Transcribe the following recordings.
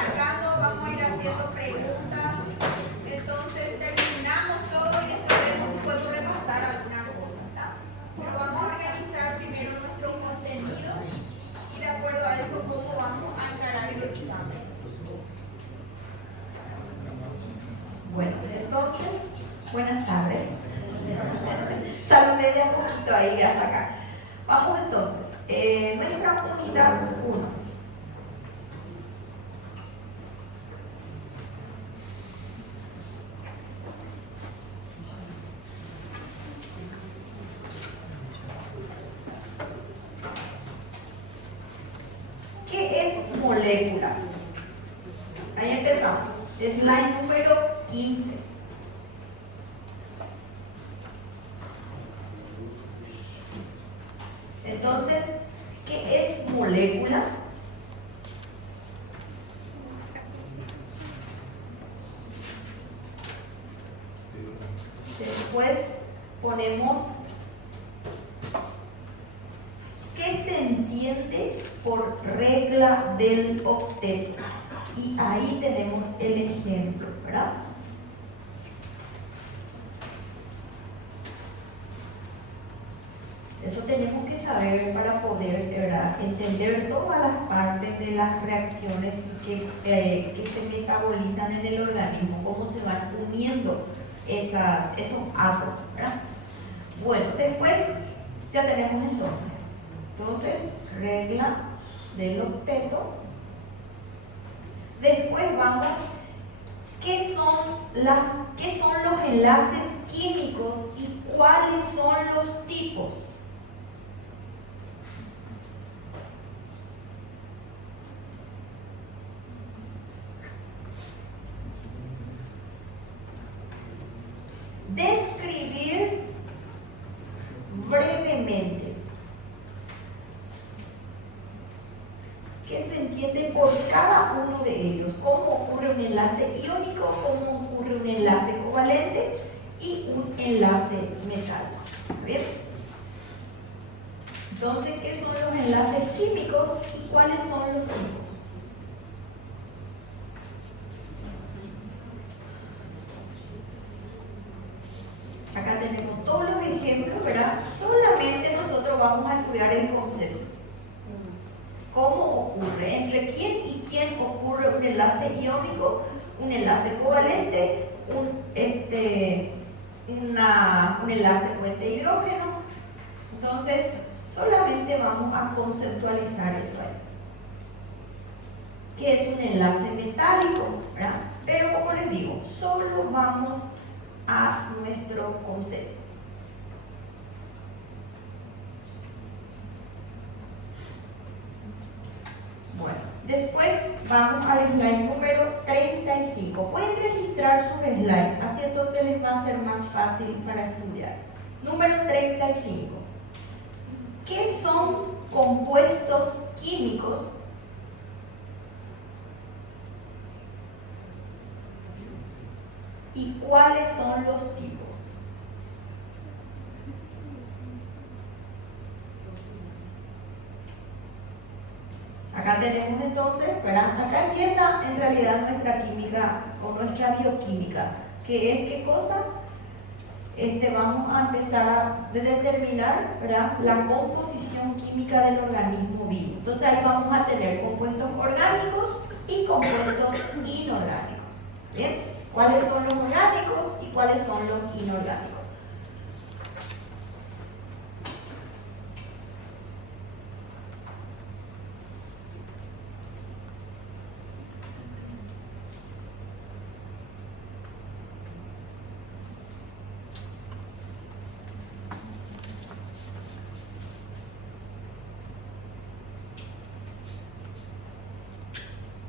marcando, vamos a ir haciendo preguntas. Entonces terminamos todo y después vemos si podemos repasar alguna cosa, ¿está? Pero vamos a organizar primero nuestro contenido y de acuerdo a eso cómo vamos a encarar el examen. Bueno, entonces, buenas tardes. Saludé de a poquito ahí hasta acá. Vamos entonces, nuestra unidad 1. ¿Qué es molécula? Ahí empezamos. Slide número 15. Entonces, ¿qué es molécula? Después ponemos ¿qué se entiende por regla del octeto? Y ahí tenemos el ejemplo, ¿verdad? Eso tenemos que saber para poder, ¿verdad?, entender todas las partes de las reacciones que se metabolizan en el organismo, cómo se van uniendo esos átomos, ¿verdad? Bueno, después ya tenemos entonces regla del octeto. Después vamos, ¿qué son los enlaces químicos y cuáles son los tipos? Describir brevemente qué se entiende por cada uno de ellos, cómo ocurre un enlace iónico, cómo ocurre un enlace covalente y un enlace metálico. ¿Bien? Entonces, ¿qué son los enlaces químicos y cuáles son los tipos? Acá tenemos todos los ejemplos, ¿verdad? Solamente nosotros vamos a estudiar el concepto. ¿Cómo ocurre? ¿Entre quién y quién ocurre un enlace iónico, un enlace covalente, un enlace puente hidrógeno? Entonces, solamente vamos a conceptualizar eso ahí. ¿Qué es un enlace metálico? ¿Verdad? Pero como les digo, solo vamos a nuestro concepto. Bueno, después vamos al slide número 35. Pueden registrar sus slides, así entonces les va a ser más fácil para estudiar. Número 35. ¿Qué son compuestos químicos? ¿Y cuáles son los tipos? Acá tenemos entonces, ¿verdad? Acá empieza en realidad nuestra química o nuestra bioquímica, que es ¿qué cosa? Vamos a empezar a determinar, ¿verdad?, la composición química del organismo vivo. Entonces ahí vamos a tener compuestos orgánicos y compuestos inorgánicos. ¿Bien? ¿Cuáles son los orgánicos y cuáles son los inorgánicos?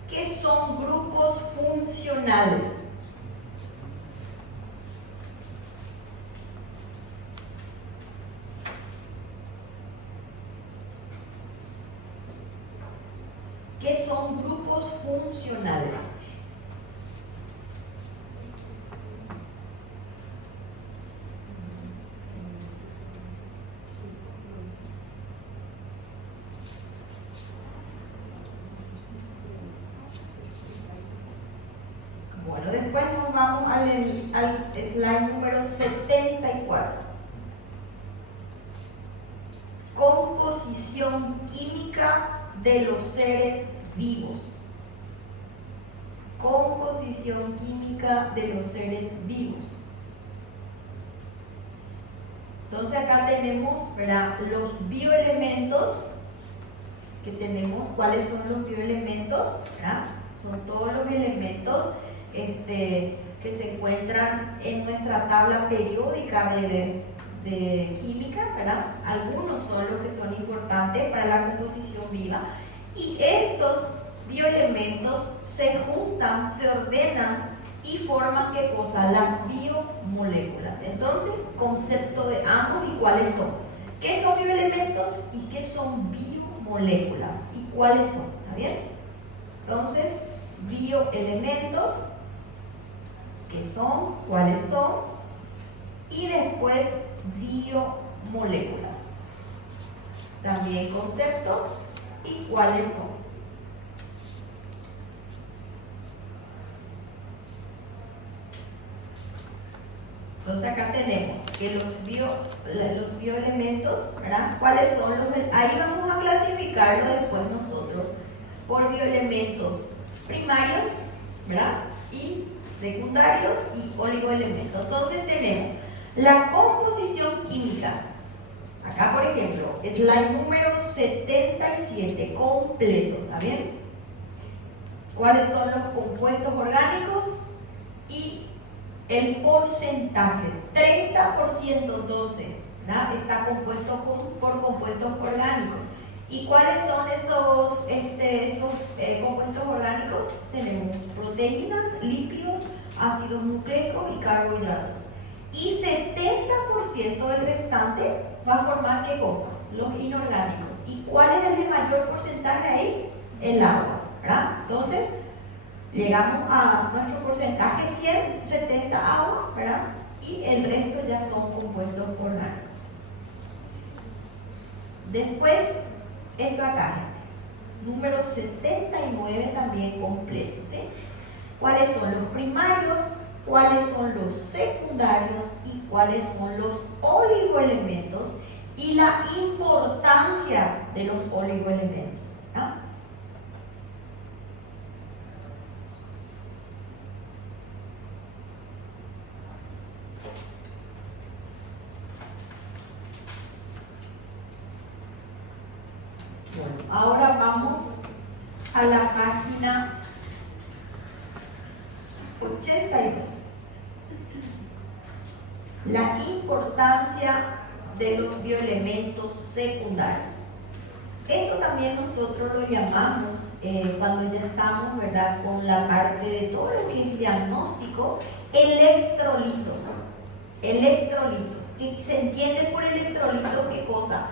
¿Qué son grupos funcionales? ¿Qué son grupos funcionales? Bueno, después nos vamos al slide número 74. Composición química de los seres vivos. Composición química de los seres vivos. Entonces acá tenemos, ¿verdad?, los bioelementos que tenemos. ¿Cuáles son los bioelementos? ¿Verdad? Son todos los elementos que se encuentran en nuestra tabla periódica de química, ¿verdad? Algunos son los que son importantes para la composición viva, y estos bioelementos se juntan, se ordenan y forman ¿qué cosa? Las biomoléculas. Entonces, concepto de ambos y cuáles son. ¿Qué son bioelementos y qué son biomoléculas? ¿Y cuáles son? ¿Está bien? Entonces, bioelementos, ¿qué son? ¿Cuáles son? Y después, biomoléculas. También concepto y cuáles son. Entonces acá tenemos que los bioelementos, ¿verdad? ¿Cuáles son los? Ahí vamos a clasificarlo después nosotros por bioelementos primarios, ¿verdad?, y secundarios y oligoelementos. Entonces tenemos la composición química. Acá, por ejemplo, slide número 77, completo, ¿está bien? ¿Cuáles son los compuestos orgánicos? Y el porcentaje, 30%, 12, ¿verdad?, está compuesto por compuestos orgánicos. ¿Y cuáles son esos compuestos orgánicos? Tenemos proteínas, lípidos, ácidos nucleicos y carbohidratos. Y 70% del restante va a formar ¿qué cosa? Los inorgánicos. ¿Y cuál es el de mayor porcentaje ahí? El agua, ¿verdad? Entonces, llegamos a nuestro porcentaje 100, 70 agua, ¿verdad? Y el resto ya son compuestos orgánicos. Después, esto acá, gente. Número 79 también completo, ¿sí? ¿Cuáles son los primarios? ¿Cuáles son los secundarios? ¿Y cuáles son los oligoelementos? Y la importancia de los oligoelementos, ¿no? Bueno, ahora vamos a la página 82. La importancia de los bioelementos secundarios. Esto también nosotros lo llamamos, cuando ya estamos, ¿verdad?, con la parte de todo lo que es diagnóstico, electrolitos. Electrolitos. ¿Qué se entiende por electrolito? ¿Qué cosa?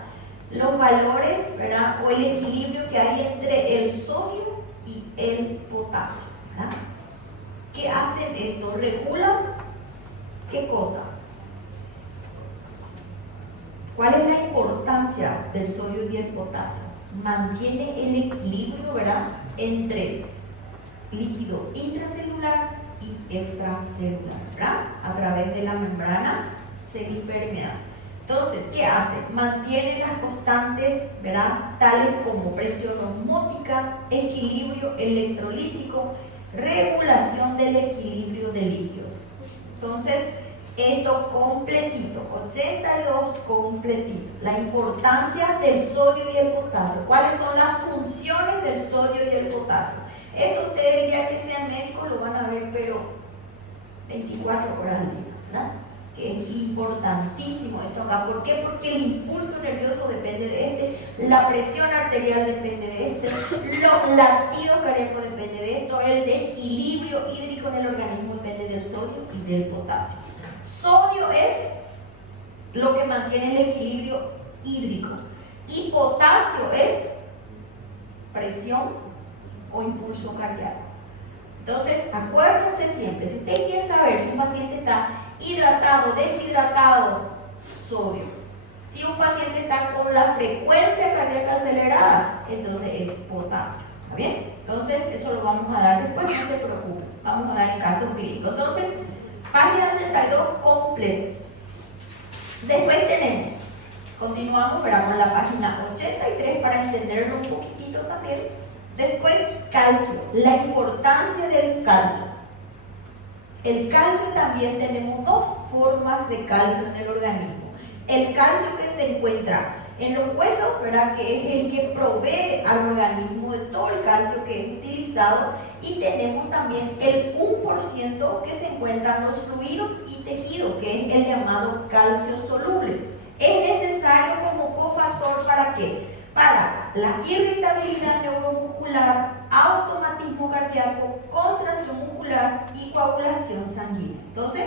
Los valores, ¿verdad?, o el equilibrio que hay entre el sodio y el potasio, ¿verdad? ¿Qué hacen esto? Regulan ¿qué cosa? ¿Cuál es la importancia del sodio y el potasio? Mantiene el equilibrio, ¿verdad?, entre líquido intracelular y extracelular, ¿verdad?, a través de la membrana semipermeable. Entonces, ¿qué hace? Mantiene las constantes, ¿verdad?, tales como presión osmótica, equilibrio electrolítico, regulación del equilibrio de líquidos. Entonces, esto completito, 82 completito. La importancia del sodio y el potasio. ¿Cuáles son las funciones del sodio y el potasio? Esto ustedes, el día que sean médicos, lo van a ver, pero 24 horas al día, ¿verdad? Que es importantísimo esto acá. ¿Por qué? Porque el impulso nervioso depende de la presión arterial depende de los latidos cardíacos dependen de esto, el equilibrio hídrico en el organismo depende del sodio y del potasio. Sodio es lo que mantiene el equilibrio hídrico y potasio es presión o impulso cardíaco. Entonces, acuérdense siempre, si usted quiere saber si un paciente está hidratado, deshidratado, sodio. Si un paciente está con la frecuencia cardíaca acelerada, entonces es potasio. ¿Está bien? Entonces, eso lo vamos a dar después, no se preocupe. Vamos a dar el caso clínico. Entonces, página 82 completo. Después tenemos, continuamos con la página 83 para entenderlo un poquitito también. Después, calcio, la importancia del calcio. El calcio también tenemos dos formas de calcio en el organismo. El calcio que se encuentra en los huesos, ¿verdad? Que es el que provee al organismo de todo el calcio que es utilizado, y tenemos también el 1% que se encuentra en los fluidos y tejidos, que es el llamado calcio soluble. Es necesario como cofactor ¿para qué? Para la irritabilidad neuromuscular, automatismo cardíaco, contracción muscular y coagulación sanguínea. Entonces,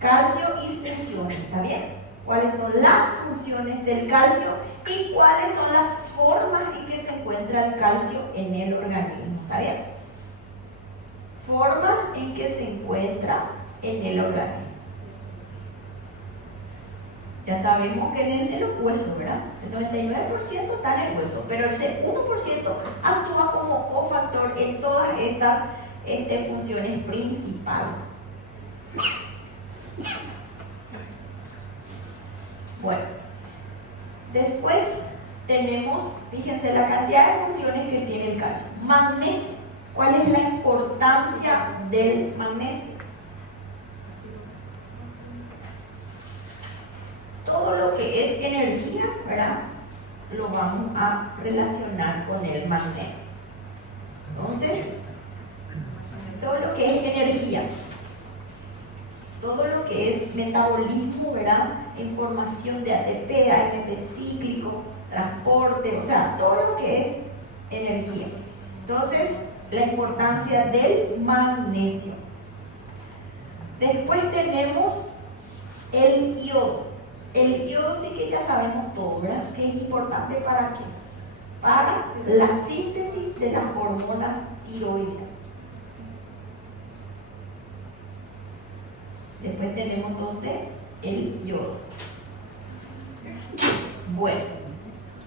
calcio y funciones, ¿está bien? ¿Cuáles son las funciones del calcio y cuáles son las formas en que se encuentra el calcio en el organismo? ¿Está bien? Formas en que se encuentra en el organismo. Ya sabemos que en los huesos, ¿verdad? El 99% está en el hueso, pero ese 1% actúa como cofactor en todas estas funciones principales. Bueno, después tenemos, fíjense, la cantidad de funciones que tiene el calcio. Magnesio. ¿Cuál es la importancia del magnesio? Todo lo que es energía, ¿verdad? Lo vamos a relacionar con el magnesio. Entonces, todo lo que es energía, todo lo que es metabolismo, ¿verdad? Información de ATP, AMP cíclico, transporte, o sea, todo lo que es energía. Entonces, la importancia del magnesio. Después tenemos el yodo. El yodo sí que ya sabemos todo, ¿verdad? Que es importante ¿para qué? Para la síntesis de las hormonas tiroideas. Después tenemos entonces el yodo. Bueno,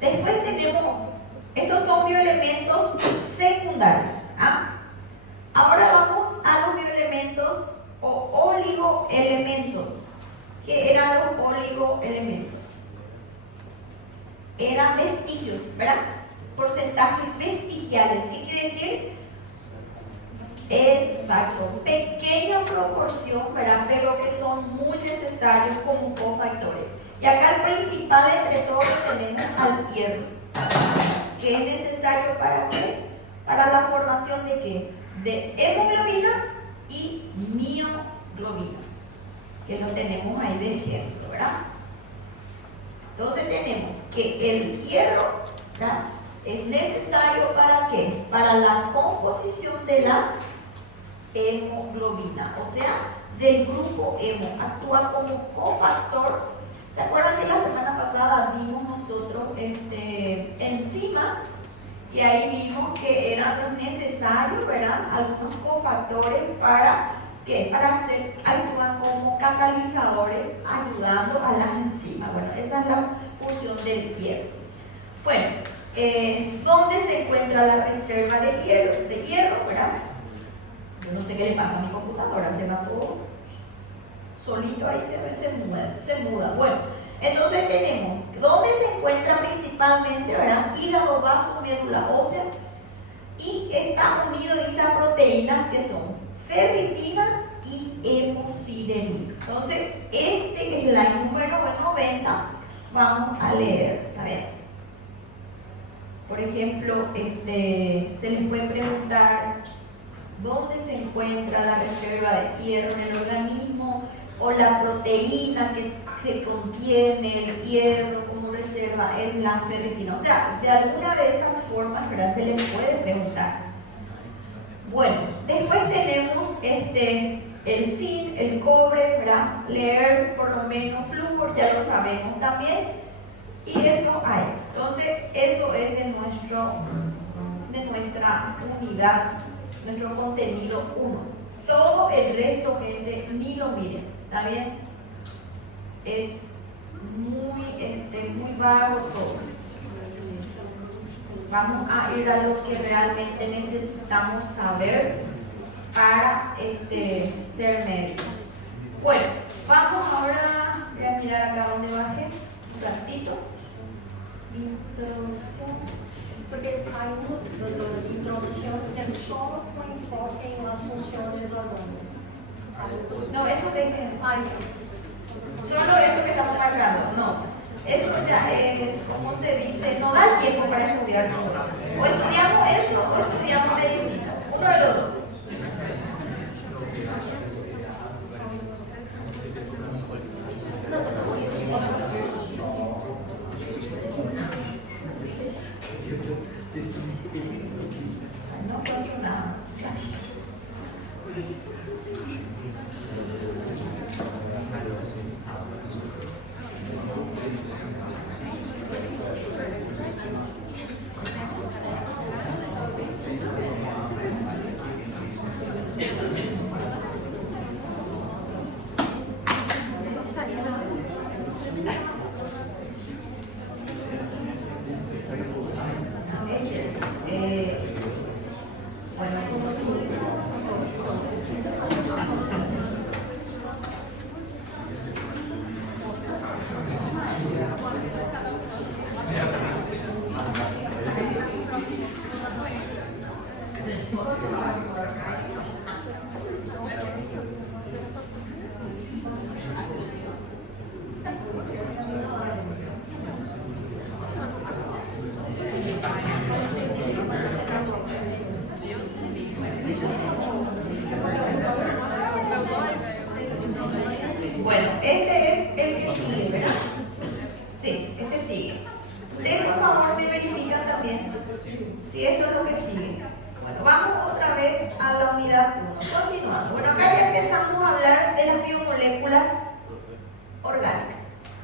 después tenemos, estos son bioelementos secundarios. Ahora vamos a los bioelementos o oligoelementos. ¿Qué eran los oligoelementos? Eran vestigios, ¿verdad? Porcentajes vestigiales. ¿Qué quiere decir? Exacto, pequeña proporción, ¿verdad? Pero que son muy necesarios como cofactores. Y acá el principal entre todos tenemos al hierro, que es necesario ¿para qué? Para la formación de ¿qué? De hemoglobina y mioglobina, que lo tenemos ahí de ejemplo, ¿verdad? Entonces tenemos que el hierro, ¿verdad? Es necesario ¿para qué? Para la composición de la hemoglobina, o sea, del grupo hemo, actúa como cofactor. ¿Se acuerdan que la semana pasada vimos nosotros enzimas? Y ahí vimos que eran los necesarios, ¿verdad? Algunos cofactores para ¿qué? Para hacer, actúan como catalizadores ayudando a las enzimas. Bueno, esa es la función del hierro. Bueno, ¿dónde se encuentra la reserva de hierro? De hierro, ¿verdad? Yo no sé qué le pasa a mi computadora, se va todo solito ahí, se muda. Bueno, entonces tenemos, ¿dónde se encuentra principalmente, ¿verdad? Hígado, vaso, médula ósea, y está unido, dice, a proteínas que son ferritina y hemosiderina. Entonces, este slide número 90 vamos a leer, ¿está bien? Por ejemplo, se les puede preguntar ¿dónde se encuentra la reserva de hierro en el organismo? O la proteína que contiene el hierro como reserva es la ferritina. O sea, de alguna de esas formas, ¿verdad? Se les puede preguntar. Bueno, después tenemos el zinc, el cobre, ¿verdad? Leer por lo menos flúor, ya lo sabemos también. Y eso hay. Entonces, eso es de nuestra unidad, nuestro contenido 1. Todo el resto, gente, ni lo miren, ¿está bien? Es muy vago todo. Vamos a ir a lo que realmente necesitamos saber para ser médicos. Bueno, vamos ahora, voy a mirar acá donde bajé, un ratito. Introducción. Porque hay doutora, de introdução é só com enfoque em las funciones orgánicas. No, eso dejen. Ai, Solo esto que estamos marcando, no. Eso ya es, como se dice, no da tiempo para estudiar todo eso. O estudiamos esto o estudiamos medicina. Uno de los dos. No pasa nada. Bueno, este es el que sigue, ¿verdad? Sí, este sigue. Ustedes por favor me verifican también si esto es lo que sigue. Bueno, vamos otra vez a la unidad 1. Continuando. Bueno, acá ya empezamos a hablar de las biomoléculas orgánicas.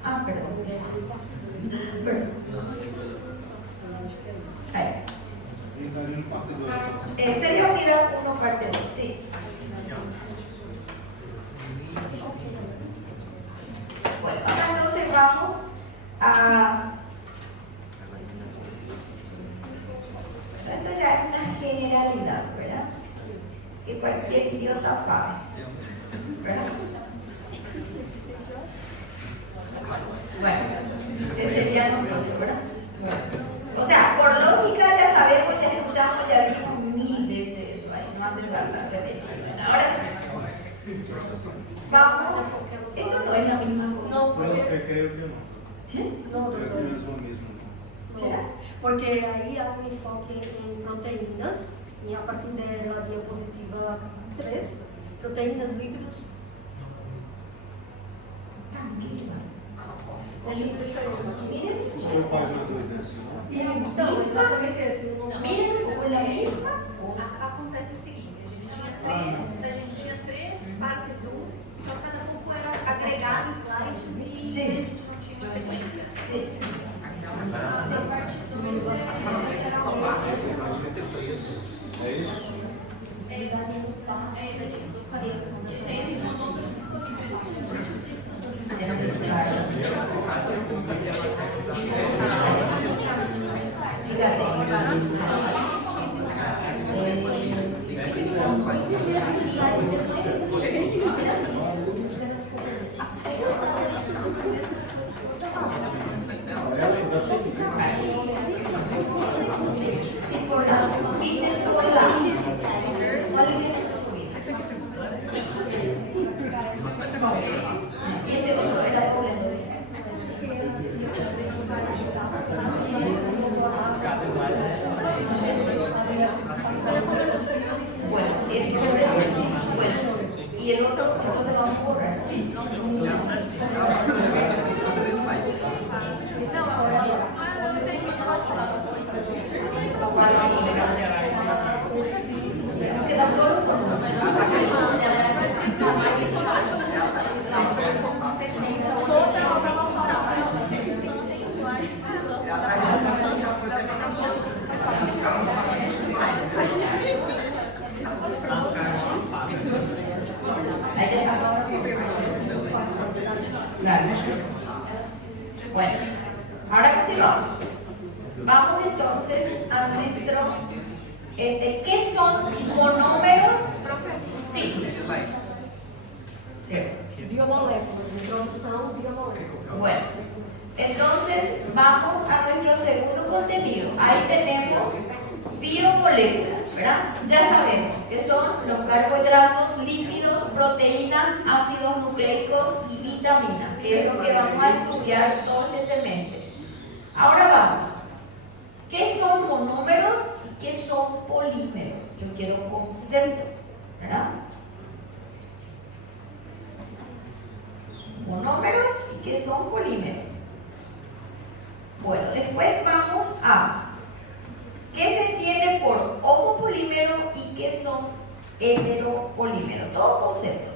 Ah, perdón. Perdón. Ahí. Sería unidad 1, parte 2, sí. Bueno, ahora entonces vamos a... Esto ya es una generalidad, ¿verdad? Que cualquier idiota sabe, ¿verdad? Bueno, ¿qué sería nosotros, verdad? Bueno. O sea, por lógica ya sabemos, ya escuchamos, ya vimos 1000 veces eso ahí, no hace falta repetir. Ahora sí. Vamos, esto no es la misma cosa. não, porque... Creo que no. Não, Creo que doutora. no es lo mismo. ¿Será? Porque aí há um enfoque em proteínas, e a partir da diapositiva 3, proteínas, lípidos. É livro diferente. Foi página 2, né? Assim, Então, exatamente esse. Miren, la misma. Acontece o seguinte, a gente tinha três partes 1, só cada grupo era agregado slides e Sim. a gente não tinha uma sequência. Sí. A parte 2 era o Y ese otro era doble entonces. Bueno, y el otro entonces vamos a borrar. Sí. Queda solo con uno. Claro. Bueno, ahora continuamos. Vamos entonces a nuestro, ¿qué son monómeros? Sí. Biomoléculas, introdução biomolécula. Bueno, entonces vamos a nuestro segundo contenido. Ahí tenemos biomoléculas, ¿verdad? Ya sabemos que son los carbohidratos, lípidos, proteínas, ácidos nucleicos y vitaminas, que es lo que vamos a estudiar todo este semestre. Ahora vamos. ¿Qué son monómeros y qué son polímeros? Yo quiero conceptos, ¿verdad? Monómeros y qué son polímeros. Bueno, después vamos a qué se entiende por homopolímero y qué son heteropolímeros. Todos conceptos.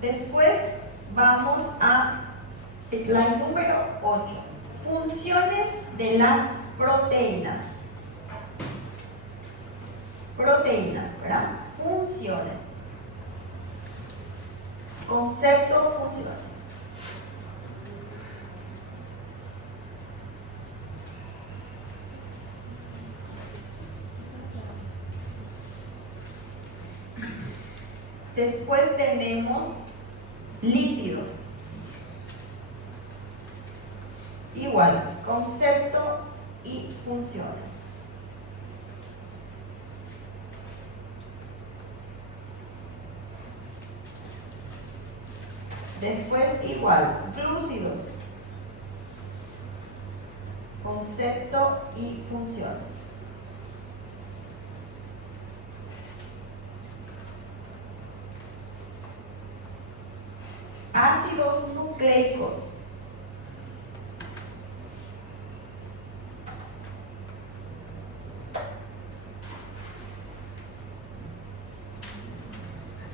Después vamos a slide número 8. Funciones de las proteínas. Proteínas, ¿verdad? Funciones. Concepto, funciones. Después tenemos lípidos. Igual, concepto y funciones. Después igual, glúcidos. Concepto y funciones. Ácidos nucleicos.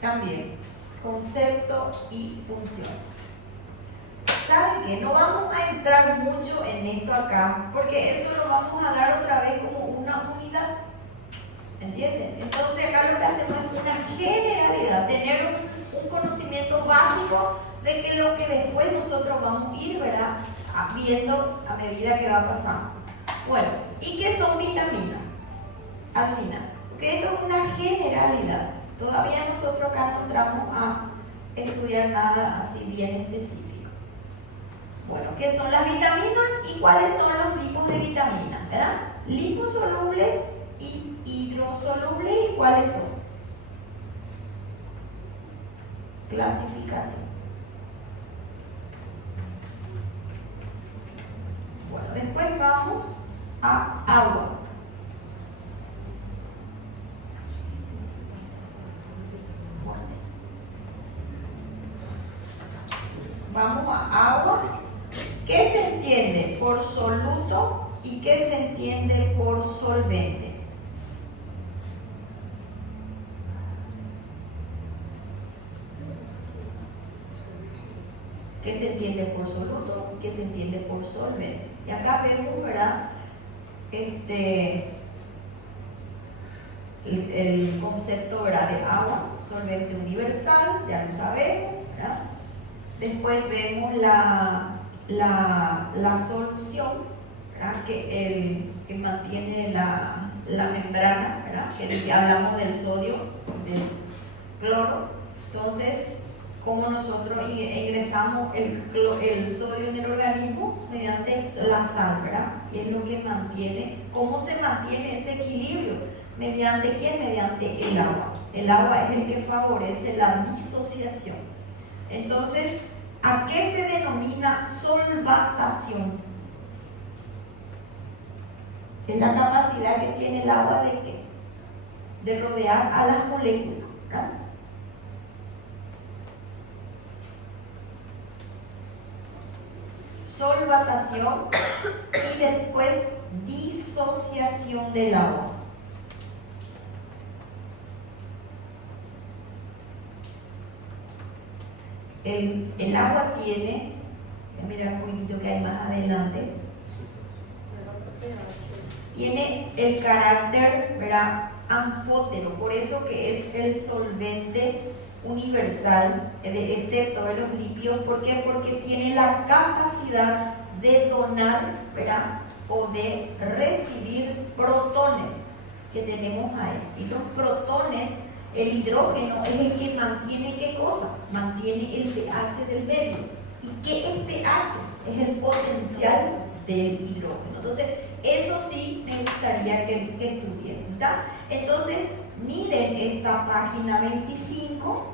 También, concepto y funciones. ¿Saben qué? No vamos a entrar mucho en esto acá, porque eso lo vamos a dar otra vez como una unidad. ¿Entienden? Entonces acá lo que hacemos es una generalidad, tener un conocimiento básico de que lo que después nosotros vamos a ir, ¿verdad?, viendo a medida que va pasando. Bueno, ¿y qué son vitaminas? Al final, porque esto es una generalidad. Todavía nosotros acá no entramos a estudiar nada así bien específico. Bueno, ¿qué son las vitaminas y cuáles son los tipos de vitaminas? ¿Verdad? Liposolubles y hidrosolubles, ¿y cuáles son? Clasificación. Bueno, después vamos a agua. Vamos a agua. ¿Qué se entiende por soluto y qué se entiende por solvente? ¿Qué se entiende por soluto y qué se entiende por solvente? Y acá vemos, ¿verdad?, el concepto, ¿verdad?, de agua, solvente universal, ya lo sabemos, ¿verdad? Después vemos la solución, ¿verdad?, que mantiene la membrana, ¿verdad?, que hablamos del sodio y del cloro. Entonces, cómo nosotros ingresamos el sodio en el organismo mediante la sal, ¿verdad? Y es lo que mantiene, ¿cómo se mantiene ese equilibrio? ¿Mediante quién? Mediante el agua. El agua es el que favorece la disociación. Entonces, ¿a qué se denomina solvatación? Es la capacidad que tiene el agua de ¿qué? De rodear a las moléculas, ¿verdad? Solvatación y después disociación del agua. El agua tiene, voy a mirar un poquitito que hay más adelante. tiene el carácter, ¿verdad?, anfótero, por eso que es el solvente universal, excepto de los lípidos. ¿Por qué? Porque tiene la capacidad de donar, ¿verdad?, o de recibir protones que tenemos ahí. Y los protones, el hidrógeno es el que mantiene, ¿qué cosa? Mantiene el pH del medio. ¿Y qué es pH? Es el potencial del hidrógeno. Entonces, eso sí me gustaría que estudien, ¿está? Entonces, miren esta página 25.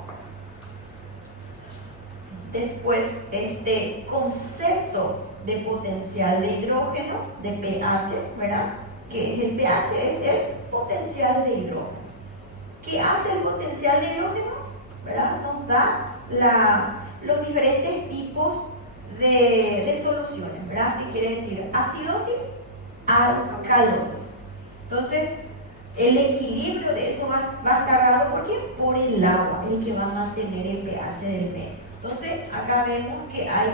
Después, este concepto de potencial de hidrógeno, de pH, ¿verdad? Que el pH es el potencial de hidrógeno. ¿Qué hace el potencial de hidrógeno? ¿Verdad? Nos da los diferentes tipos de soluciones, ¿verdad? ¿Qué quiere decir? Acidosis, alcalosis. Entonces, el equilibrio de eso va a estar dado ¿por qué? Por el agua, el que va a mantener el pH del medio. Entonces, acá vemos que hay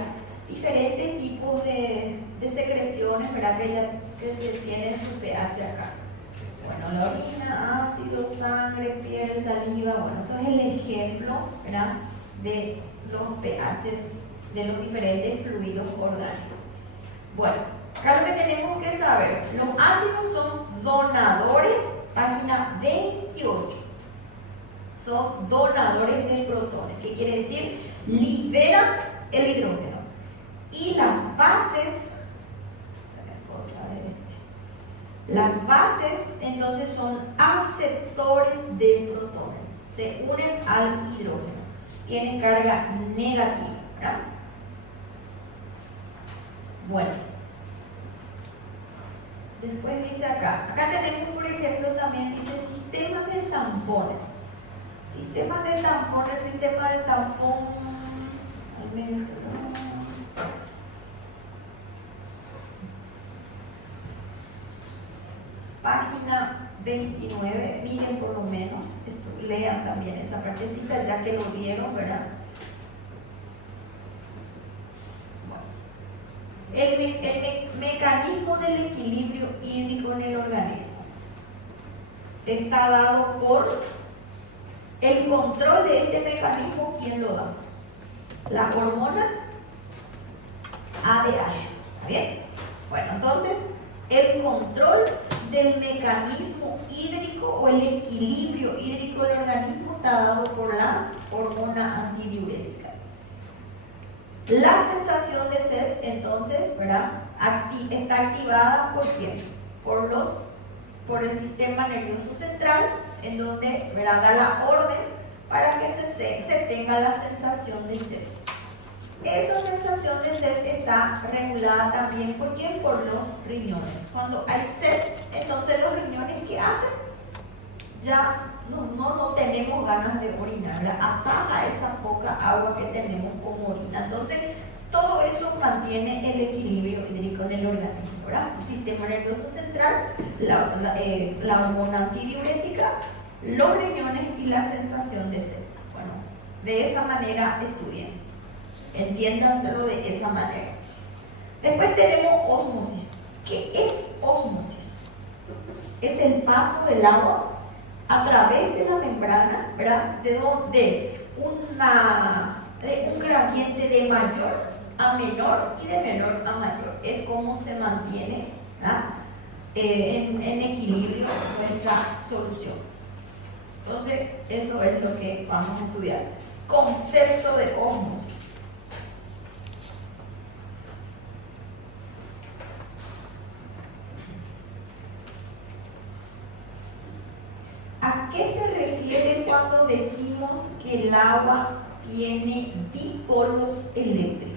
diferentes tipos de secreciones, ¿verdad? Que se tienen su pH acá. Bueno, la orina, ácido, sangre, piel, saliva. Bueno, esto es el ejemplo, ¿verdad?, de los pHs de los diferentes fluidos orgánicos. Bueno, acá lo que tenemos que saber, los ácidos son donadores, página 28. Son donadores de protones. ¿Qué quiere decir? Liberan el hidrógeno. Y las bases, entonces son aceptores de protones. Se unen al hidrógeno. Tienen carga negativa, ¿verdad? Bueno. Después dice acá tenemos, por ejemplo, también dice sistemas de tampones. Sistemas de tampón, el sistema de tampón, página 29, miren por lo menos, lean también esa partecita ya que lo vieron, ¿verdad? El mecanismo del equilibrio hídrico en el organismo está dado por el control de este mecanismo. ¿Quién lo da? La hormona ADH. ¿Está bien? Bueno, entonces el control del mecanismo hídrico o el equilibrio hídrico del organismo está dado por la hormona antidiurética. La sensación de sed, entonces, ¿verdad?, está activada ¿por quién? Por el sistema nervioso central, en donde, ¿verdad?, da la orden para que se tenga la sensación de sed. Esa sensación de sed está regulada también ¿por quién? Por los riñones. Cuando hay sed, entonces los riñones, ¿qué hacen? Ya no tenemos ganas de orinar, ¿verdad? Ataja esa poca agua que tenemos como orina. Entonces, todo eso mantiene el equilibrio hídrico en el organismo, ¿verdad? El sistema nervioso central, la hormona antidiurética, los riñones y la sensación de sed. Bueno, de esa manera estudien. Entiéndanlo de esa manera. Después tenemos ósmosis. ¿Qué es ósmosis? Es el paso del agua a través de la membrana, ¿verdad?, de un gradiente de mayor a menor y de menor a mayor. Es como se mantiene, ¿verdad?, en equilibrio nuestra solución. Entonces, eso es lo que vamos a estudiar. Concepto de ósmosis. ¿A qué se refiere cuando decimos que el agua tiene dipolos eléctricos?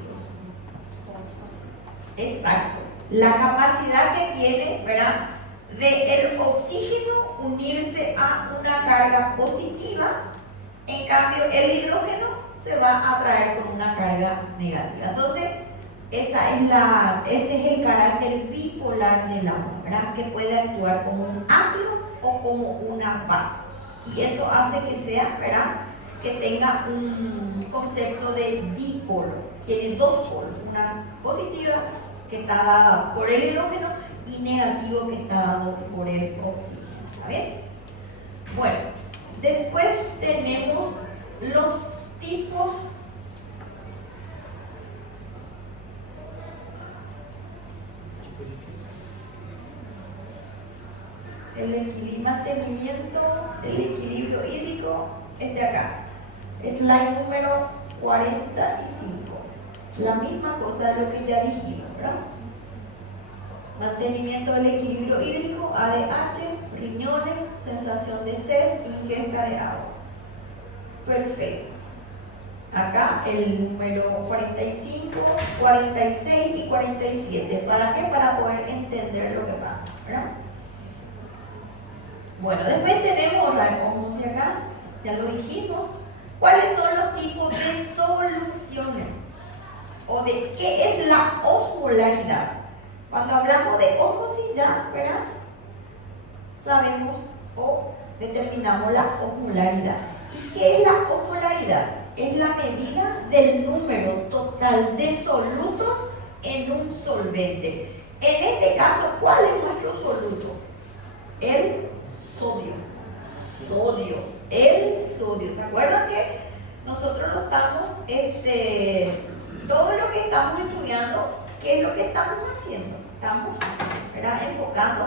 Exacto. La capacidad que tiene, ¿verdad?, de el oxígeno unirse a una carga positiva, en cambio el hidrógeno se va a atraer con una carga negativa. Entonces, ese es el carácter bipolar del agua, ¿verdad?, que puede actuar como un ácido o como una base. Y eso hace que sea, ¿verdad?, que tenga un concepto de dipolo. Tiene dos polos, una positiva que está dada por el hidrógeno y negativo que está dado por el oxígeno. ¿Está bien? Bueno, después tenemos los tipos mantenimiento del equilibrio hídrico es de acá. Slide número 45. La misma cosa de lo que ya dijimos, ¿verdad? Mantenimiento del equilibrio hídrico, ADH, riñones, sensación de sed, ingesta de agua. Perfecto. Acá el número 45, 46 y 47. ¿Para qué? Para poder entender lo que pasa, ¿verdad? Bueno, después tenemos la osmosis acá, ya lo dijimos. ¿Cuáles son los tipos de soluciones? ¿O de qué es la osmolaridad? Cuando hablamos de osmosis ya, ¿verdad? Sabemos o determinamos la osmolaridad. ¿Y qué es la osmolaridad? Es la medida del número total de solutos en un solvente. En este caso, ¿cuál es nuestro soluto? El sodio. El sodio. ¿Se acuerdan que nosotros lo estamos, todo lo que estamos estudiando, qué es lo que estamos haciendo? Estamos, ¿verdad?, enfocando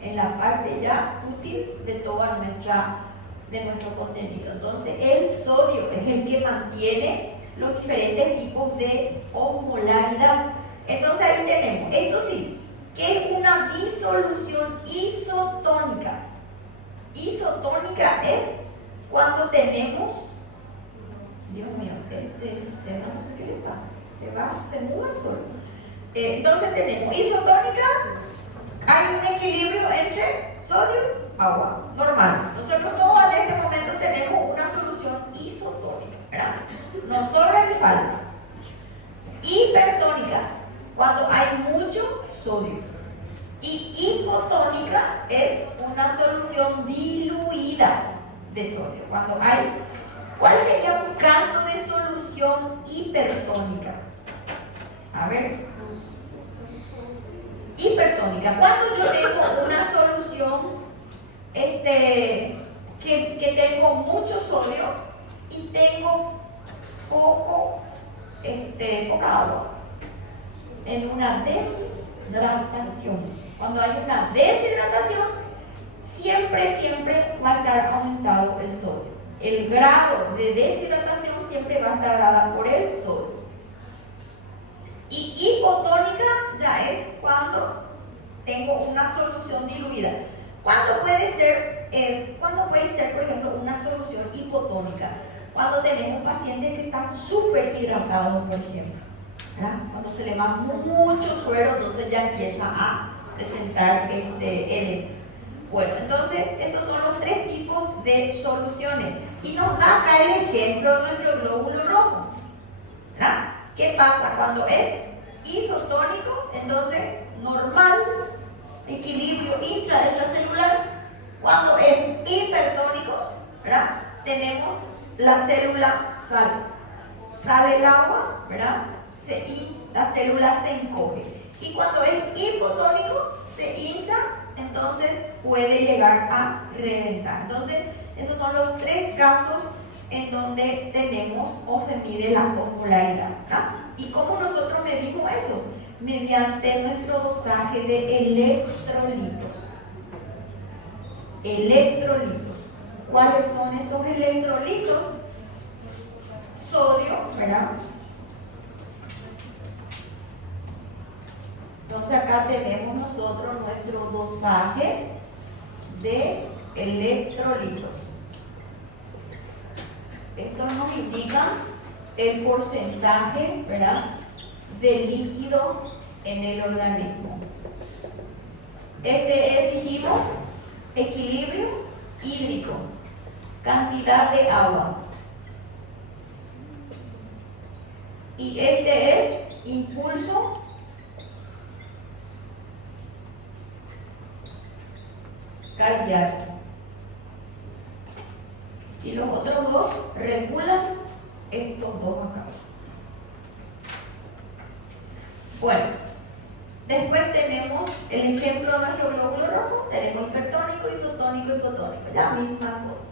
en la parte ya útil de toda nuestro contenido. Entonces, el sodio es el que mantiene los diferentes tipos de osmolaridad. Entonces, ahí tenemos, esto sí, que es una disolución isotónica. Isotónica es cuando tenemos, Dios mío, este sistema no sé qué le pasa, se muda solo. Entonces tenemos isotónica, hay un equilibrio entre sodio y agua, normal. Nosotros todos en este momento tenemos una solución isotónica, ¿verdad? No sobra ni falta. Hipertónica, cuando hay mucho sodio. Y hipotónica es una solución diluida de sodio. Cuando hay, ¿cuál sería un caso de solución hipertónica? A ver. Hipertónica. Cuando yo tengo una solución que tengo mucho sodio y tengo poca agua. En una deshidratación. Cuando hay una deshidratación, siempre va a estar aumentado el sodio. El grado de deshidratación siempre va a estar dada por el sodio. Y hipotónica ya es cuando tengo una solución diluida. ¿Cuándo puede ser, por ejemplo, una solución hipotónica? Cuando tenemos pacientes que están súper hidratados, por ejemplo, ¿verdad? Cuando se le va mucho suero, entonces ya empieza a presentar edema. Bueno, entonces estos son los tres tipos de soluciones. Y nos da acá el ejemplo de nuestro glóbulo rojo, ¿verdad? ¿Qué pasa cuando es isotónico? Entonces, normal, equilibrio extracelular. Cuando es hipertónico, ¿verdad?, tenemos la célula sale el agua, ¿verdad?, la célula se encoge. Y cuando es hipotónico, se hincha, entonces puede llegar a reventar. Entonces, esos son los tres casos en donde tenemos o se mide la osmolaridad, ¿verdad? ¿Y cómo nosotros medimos eso? Mediante nuestro dosaje de electrolitos. Electrolitos. ¿Cuáles son esos electrolitos? Sodio, ¿verdad? Entonces acá tenemos nosotros nuestro dosaje de electrolitos. Esto nos indica el porcentaje, ¿verdad?, de líquido en el organismo. Este es, dijimos, equilibrio hídrico, cantidad de agua. Y este es impulso cardíaco. Y los otros dos regulan estos dos acá. Bueno, Después tenemos el ejemplo de nuestro glóbulo rojo, tenemos hipertónico, isotónico, hipotónico, la misma cosa.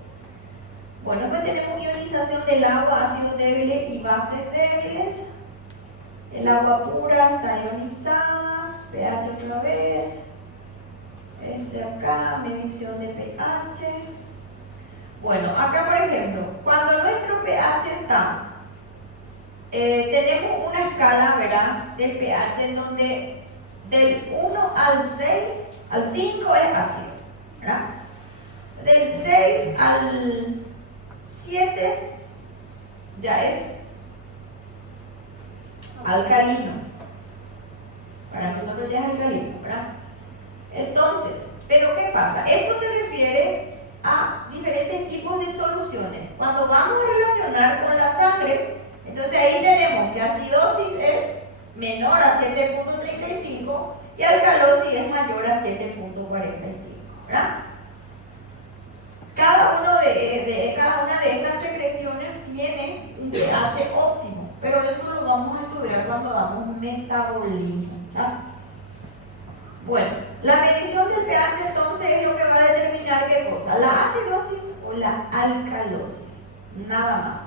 Bueno, pues tenemos ionización del agua, ácidos débiles y bases débiles. El agua pura está ionizada, pH otra vez. Acá, medición de pH. Bueno, acá por ejemplo, cuando nuestro pH está, tenemos una escala, ¿verdad? Del pH en donde del 1 al 6, al 5 es ácido, ¿verdad? Del 6 al 7 ya es alcalino. Para nosotros ya es alcalino, ¿verdad? Entonces, ¿pero qué pasa? Esto se refiere a diferentes tipos de soluciones. Cuando vamos a relacionar con la sangre, entonces ahí tenemos que acidosis es menor a 7.35 y alcalosis es mayor a 7.45, ¿verdad? Cada una de estas secreciones tiene un pH óptimo, pero eso lo vamos a estudiar cuando damos metabolismo, ¿verdad? Bueno, la medición del pH entonces es lo que va a determinar qué cosa, la acidosis o la alcalosis, nada más.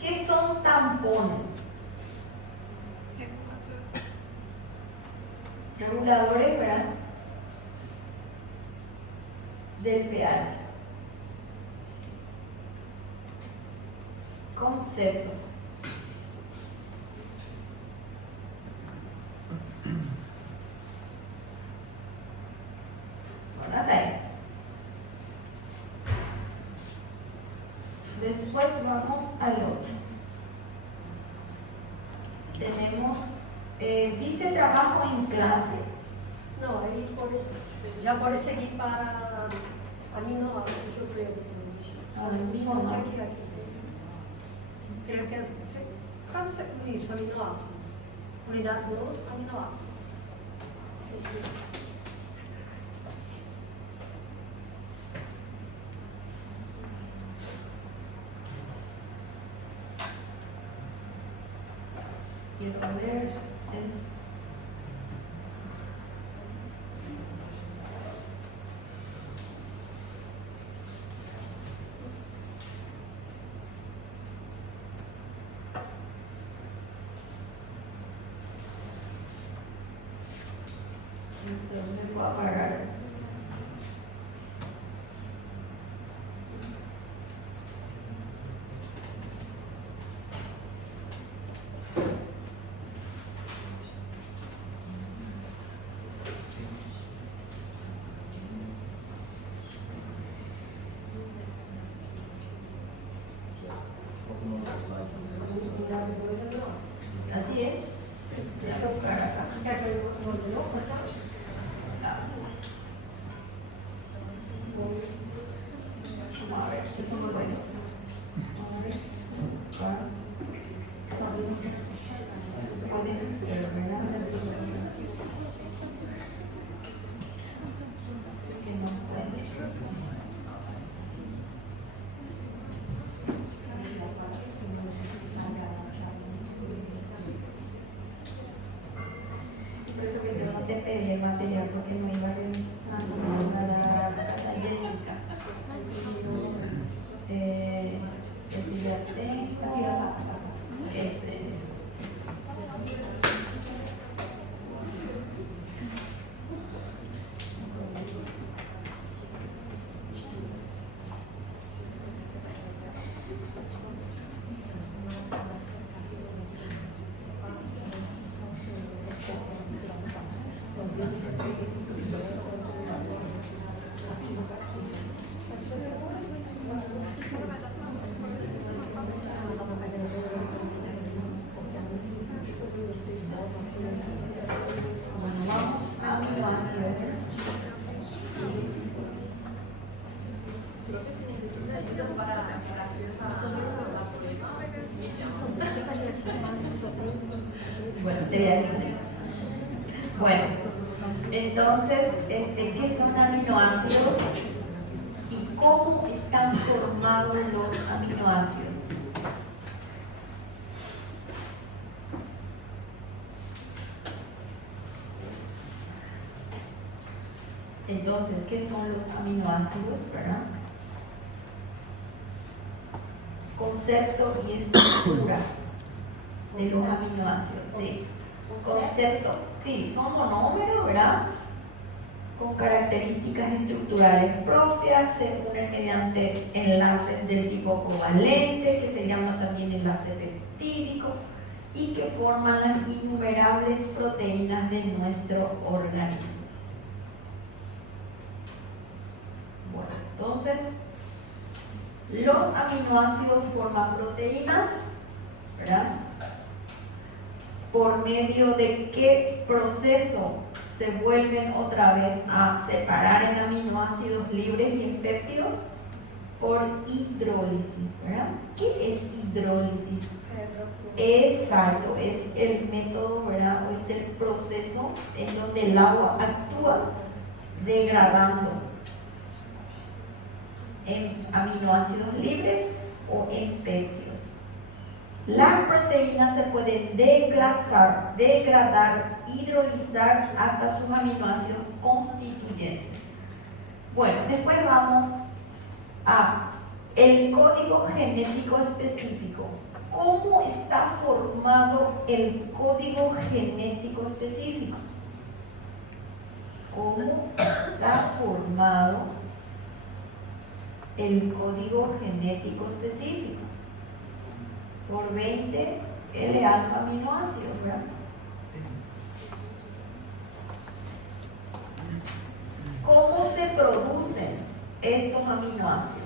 ¿Qué son tampones? Reguladores, ¿verdad? Del pH. Concepto. Bueno, hasta ahí. Después vamos al otro. Tenemos, dice trabajo en clase. No, aí já pode seguir para aminoácidos, eu creio. Aminoácidos. Creio que é quase isso, aminoácidos. Unidade 2, aminoácidos. Sim, sim. Quiero ver, es... No sé dónde puedo apagar eso. Así es. Voy a buscar acá. Vamos a ver si pongo bueno. Puede ser, ¿verdad? Que no puede ser. Por eso que yo no te pedí el material porque no iba a revisar nada a Jessica. Ya tengo este. Bueno, vamos a aminoácidos. Profe, si necesita ayuda para Bueno, sería eso. Bueno, entonces, ¿qué son aminoácidos y cómo están formados los aminoácidos? Entonces, ¿qué son los aminoácidos, verdad? Concepto y estructura de los aminoácidos, sí. Concepto, sí, son monómeros, ¿verdad? Con características estructurales propias, se unen mediante enlaces del tipo covalente, que se llama también enlace peptídico, y que forman las innumerables proteínas de nuestro organismo. Bueno, entonces, los aminoácidos forman proteínas, ¿verdad? ¿Por medio de qué proceso se vuelven otra vez a separar en aminoácidos libres y en péptidos? Por hidrólisis, ¿verdad? ¿Qué es hidrólisis? Exacto, es el método, ¿verdad? O es el proceso en donde el agua actúa degradando en aminoácidos libres o en péptidos. Las proteínas se pueden degradar, hidrolizar hasta sus aminoácidos constituyentes. Bueno, después vamos a el código genético específico. ¿Cómo está formado el código genético específico? ¿Cómo está formado el código genético específico? Por 20 L-alfa aminoácidos, ¿verdad? ¿Cómo se producen estos aminoácidos?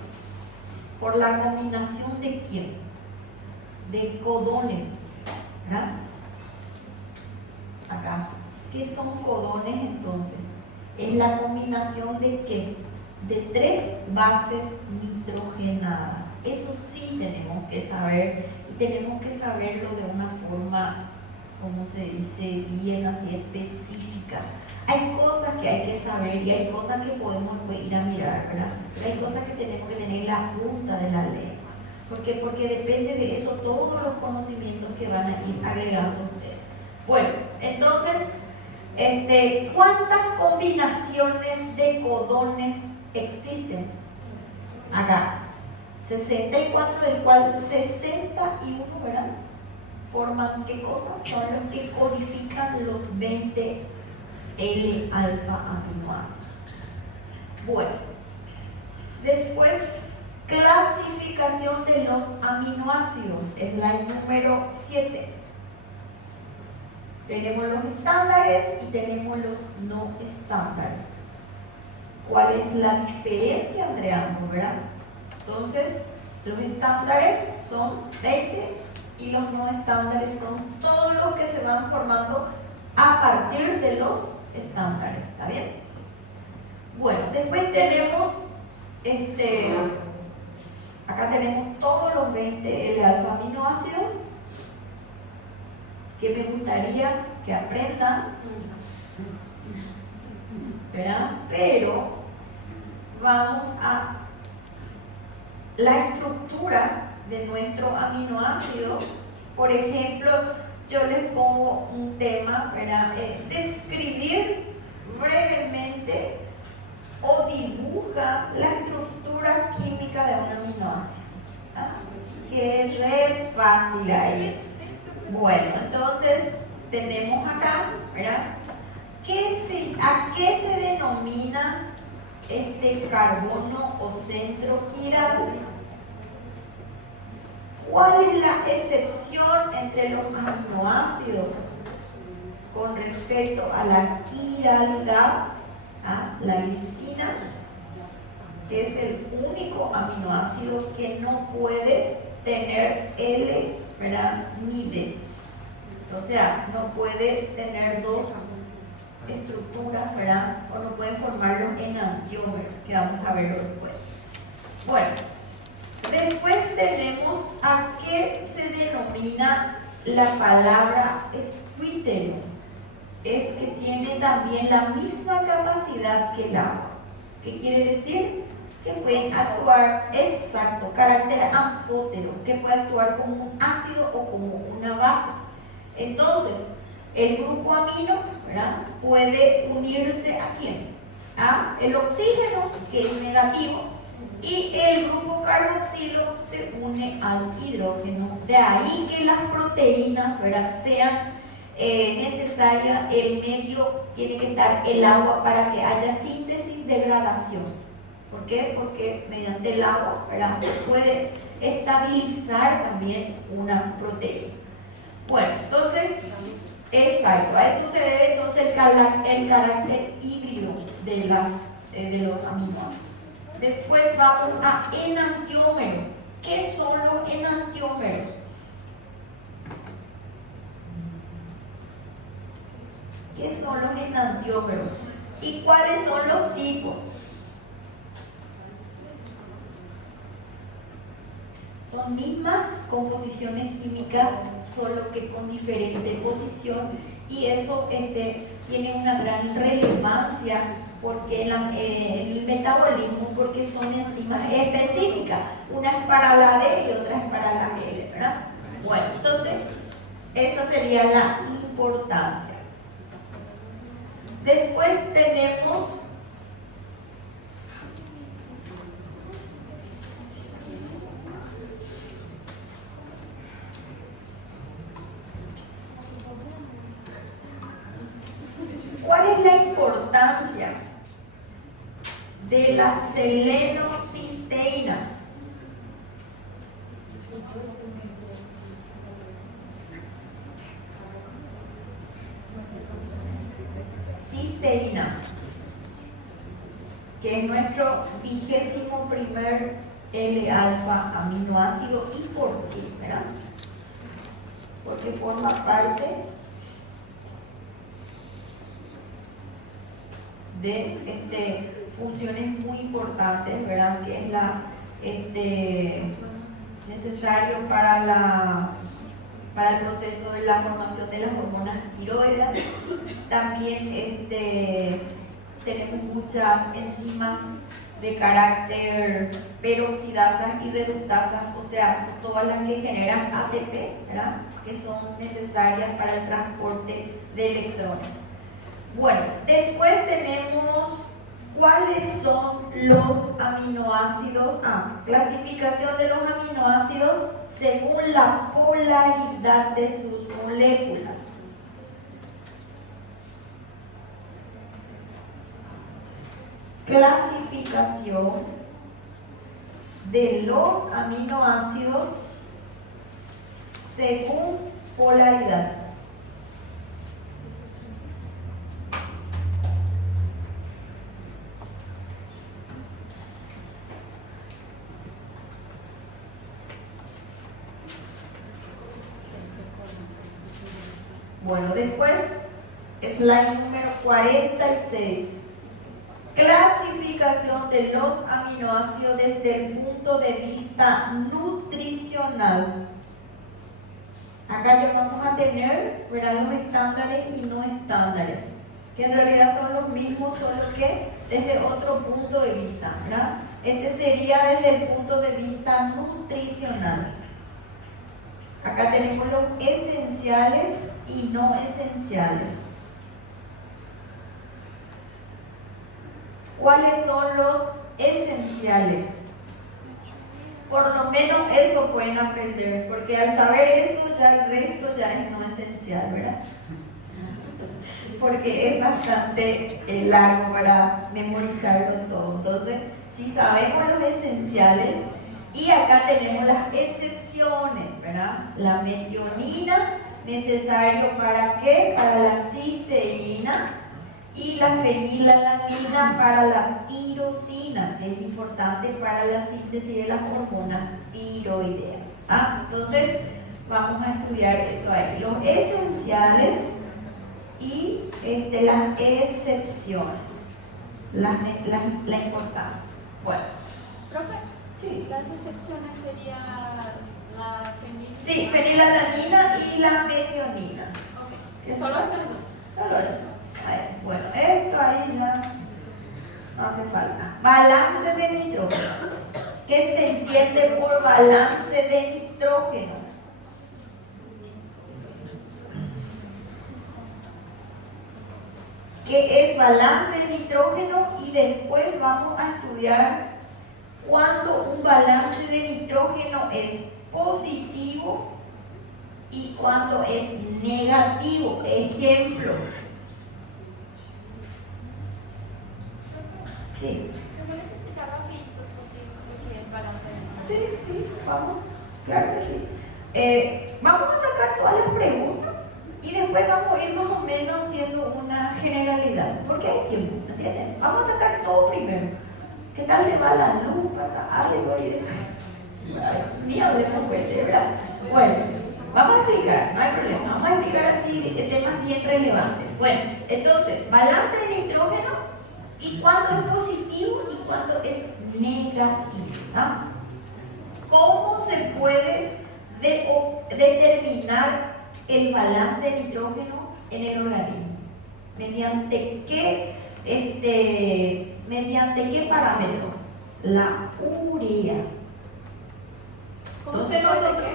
Por la combinación de ¿quién? De codones, ¿verdad? Acá. ¿Qué son codones entonces? Es la combinación de ¿qué? De 3 bases nitrogenadas. Eso sí tenemos que saber, y tenemos que saberlo de una forma, como se dice, bien así específica. Hay cosas que hay que saber y hay cosas que podemos ir a mirar, ¿verdad? Pero hay cosas que tenemos que tener en la punta de la lengua. Porque depende de eso todos los conocimientos que van a ir agregando ustedes. Bueno, entonces, ¿cuántas combinaciones de codones existen? Acá. 64, del cual 61, ¿verdad? Forman ¿qué cosas? Son los que codifican los 20 L-alfa aminoácidos. Bueno, después, clasificación de los aminoácidos, slide número 7. Tenemos los estándares y tenemos los no estándares. ¿Cuál es la diferencia entre ambos, verdad? Entonces, los estándares son 20 y los no estándares son todos los que se van formando a partir de los estándares, ¿está bien? Bueno, después tenemos, acá tenemos todos los 20 L-alfa aminoácidos que me gustaría que aprendan, ¿verdad? Pero vamos a la estructura de nuestro aminoácido. Por ejemplo, yo les pongo un tema, ¿verdad? Describir brevemente o dibuja la estructura química de un aminoácido. Que es re fácil ahí. Bueno, entonces tenemos acá, ¿verdad? ¿A qué se denomina este carbono o centro quiral? ¿Cuál es la excepción entre los aminoácidos con respecto a la quiralidad? La glicina, que es el único aminoácido que no puede tener L, ¿verdad? Ni D. O sea, no puede tener dos estructuras, ¿verdad? O no pueden formarlo en antiómeros, que vamos a verlo después. Bueno, Después tenemos a qué se denomina la palabra escuítero. Es que tiene también la misma capacidad que el agua. ¿Qué quiere decir? Que pueden actuar, exacto, carácter anfótero, que puede actuar como un ácido o como una base. Entonces, el grupo amino, ¿verdad?, puede unirse ¿a quién? A el oxígeno, que es negativo, y el grupo carboxilo se une al hidrógeno. De ahí que las proteínas, ¿verdad?, sean necesarias. El medio tiene que estar el agua para que haya síntesis, degradación. ¿Por qué? Porque mediante el agua, ¿verdad?, se puede estabilizar también una proteína. Bueno, entonces, exacto, a eso se debe entonces el carácter híbrido de los aminoácidos. Después vamos a enantiómeros. ¿Qué son los enantiómeros? ¿Qué son los enantiómeros? ¿Y cuáles son los tipos? Son mismas composiciones químicas, solo que con diferente posición, y eso tiene una gran relevancia porque el metabolismo, porque son enzimas específicas, una es para la D y otra es para la L, ¿verdad? Bueno, entonces esa sería la importancia. Después tenemos ¿cuál es la importancia de la selenocisteína? Cisteína, que es nuestro 21º L-alfa aminoácido. ¿Y por qué? ¿Verdad? Porque forma parte de funciones muy importantes, ¿verdad?, que es necesario para el proceso de la formación de las hormonas tiroides. También tenemos muchas enzimas de carácter peroxidasas y reductasas, o sea, son todas las que generan ATP, ¿verdad?, que son necesarias para el transporte de electrones. Bueno, después tenemos cuáles son los aminoácidos. Clasificación de los aminoácidos según la polaridad de sus moléculas. Clasificación de los aminoácidos según polaridad. Bueno, después, slide número 46. Clasificación de los aminoácidos desde el punto de vista nutricional. Acá ya vamos a tener, ¿verdad?, los estándares y no estándares, que en realidad son los mismos, solo que desde otro punto de vista, ¿verdad? Este sería desde el punto de vista nutricional. Acá tenemos los esenciales y no esenciales. ¿Cuáles son los esenciales? Por lo menos eso pueden aprender, porque al saber eso ya el resto ya es no esencial, ¿verdad? Porque es bastante largo para memorizarlo todo. Entonces, si sabemos los esenciales, y acá tenemos las excepciones, ¿verdad? La metionina, necesario ¿para qué? Para la cisteína, y la fenilalanina para la tirosina, que es importante para la síntesis de las hormonas tiroideas. Entonces, vamos a estudiar eso ahí. Los esenciales y las excepciones, la importancia. Bueno, Profe, Sí. Las excepciones sería la fenil. Sí, fenilalanina y la metionina. Ok. Eso Solo está- estas dos. Solo eso. Ahí, bueno, esto ahí ya no hace falta. Balance de nitrógeno. ¿Qué se entiende por balance de nitrógeno? ¿Qué es balance de nitrógeno? Y después vamos a estudiar cuando un balance de nitrógeno es positivo y cuando es negativo. Ejemplo. Sí, ¿Me puedes explicar rapidito lo que es balance de nitrógeno? sí, vamos. Claro que sí. Vamos a sacar todas las preguntas y después vamos a ir más o menos haciendo una generalidad. Porque hay tiempo, ¿me entienden? Vamos a sacar todo primero. ¿Qué tal se va la luz? Pasa algo y ni hablemos fuerte, ¿verdad? Bueno, vamos a explicar, no hay problema. Vamos a explicar así temas bien relevantes. Bueno, entonces, balance de nitrógeno y cuándo es positivo y cuándo es negativo. ¿Ah? ¿Cómo se puede determinar el balance de nitrógeno en el organismo? ¿Mediante qué parámetro? La urea. Entonces nosotros,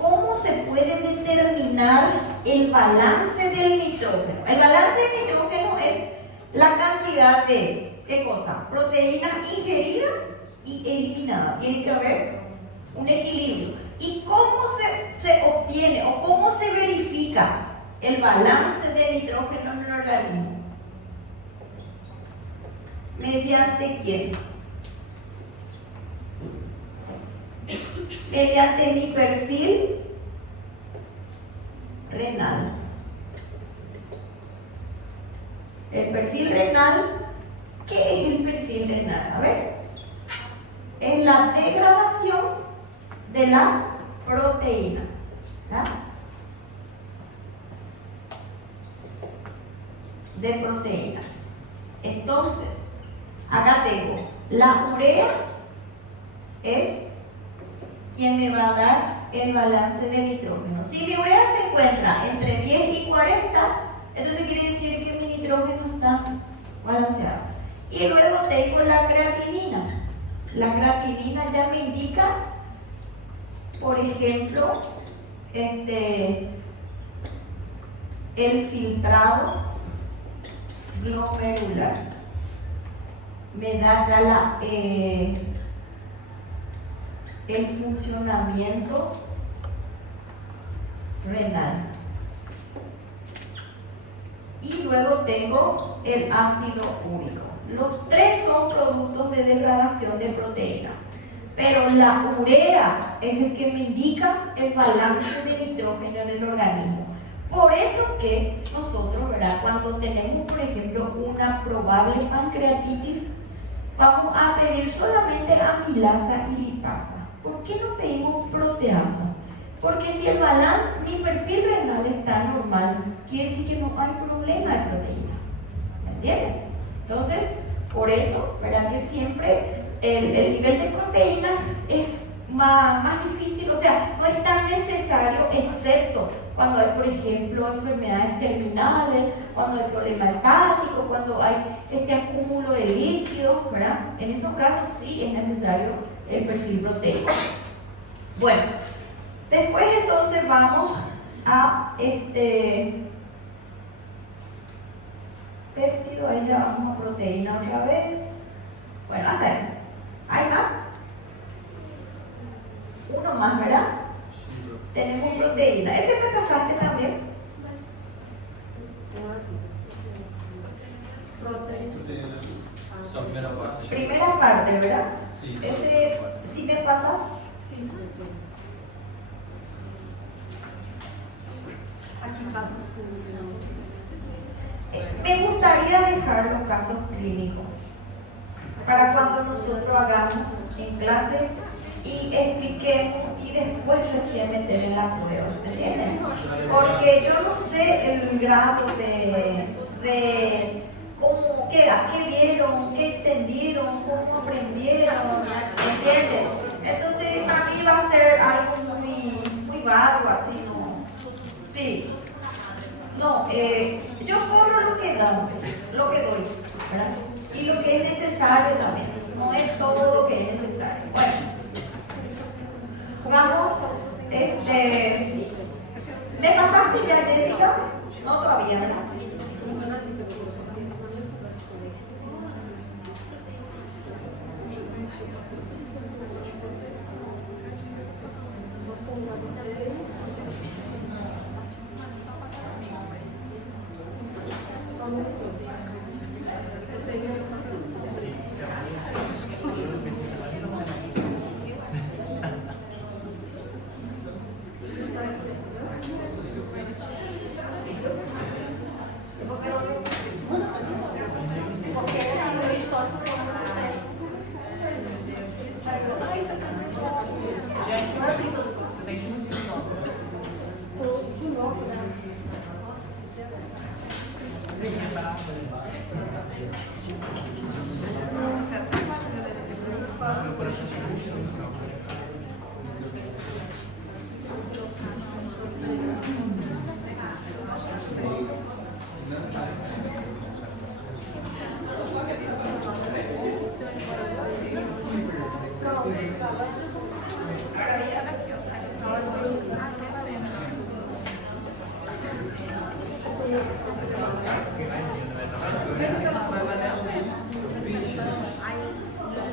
¿cómo se puede determinar el balance del nitrógeno? El balance del nitrógeno es la cantidad de, ¿qué cosa? Proteína ingerida y eliminada. Tiene que haber un equilibrio. ¿Y cómo se obtiene o cómo se verifica el balance de nitrógeno en el organismo? ¿Mediante quién? Mediante mi perfil renal. El perfil renal, ¿qué es el perfil renal? A ver, es la degradación de las proteínas, ¿verdad? De proteínas. Entonces, acá tengo la urea, es quien me va a dar el balance de nitrógeno. Si mi urea se encuentra entre 10 y 40, entonces quiere decir que mi nitrógeno está balanceado. Y luego tengo la creatinina. La creatinina ya me indica, por ejemplo, el filtrado glomerular. Me da ya el funcionamiento renal. Y luego tengo el ácido úrico. Los tres son productos de degradación de proteínas, pero la urea es el que me indica el balance de nitrógeno en el organismo. Por eso que nosotros, ¿verdad?, cuando tenemos, por ejemplo, una probable pancreatitis, vamos a pedir solamente amilasa y lipasa. ¿Por qué no pedimos proteasas? Porque si el balance, mi perfil renal está normal, quiere decir que no hay problema de proteínas. ¿Me entienden? Entonces, por eso, ¿verdad?, que siempre el nivel de proteínas es más difícil, o sea, no es tan necesario, excepto cuando hay, por ejemplo, enfermedades terminales, cuando hay problema hepático, cuando hay este acúmulo de líquidos, ¿verdad? En esos casos sí es necesario el perfil proteico. Bueno, después entonces vamos a péptido, ahí ya vamos a proteína otra vez. Bueno, hasta ahí. ¿Hay más? Uno más, ¿verdad? Tenemos proteína. Ese me pasaste también. Primera parte, ¿verdad? Sí. Ese, si me pasas. Aquí casos Me gustaría dejar los casos clínicos para cuando nosotros hagamos en clase y expliquemos y después recién meter en la prueba, ¿me entienden? Porque yo no sé el grado de cómo, qué vieron, qué entendieron, cómo aprendieron, ¿me entienden? ¿entienden? Entonces, para mí va a ser algo muy vago, así, ¿no? Sí. No, yo cobro lo que doy, ¿verdad? Y lo que es necesario también. No es todo lo que es necesario. Bueno, vamos, ¿me pasaste ya, Jessica? No todavía, ¿verdad?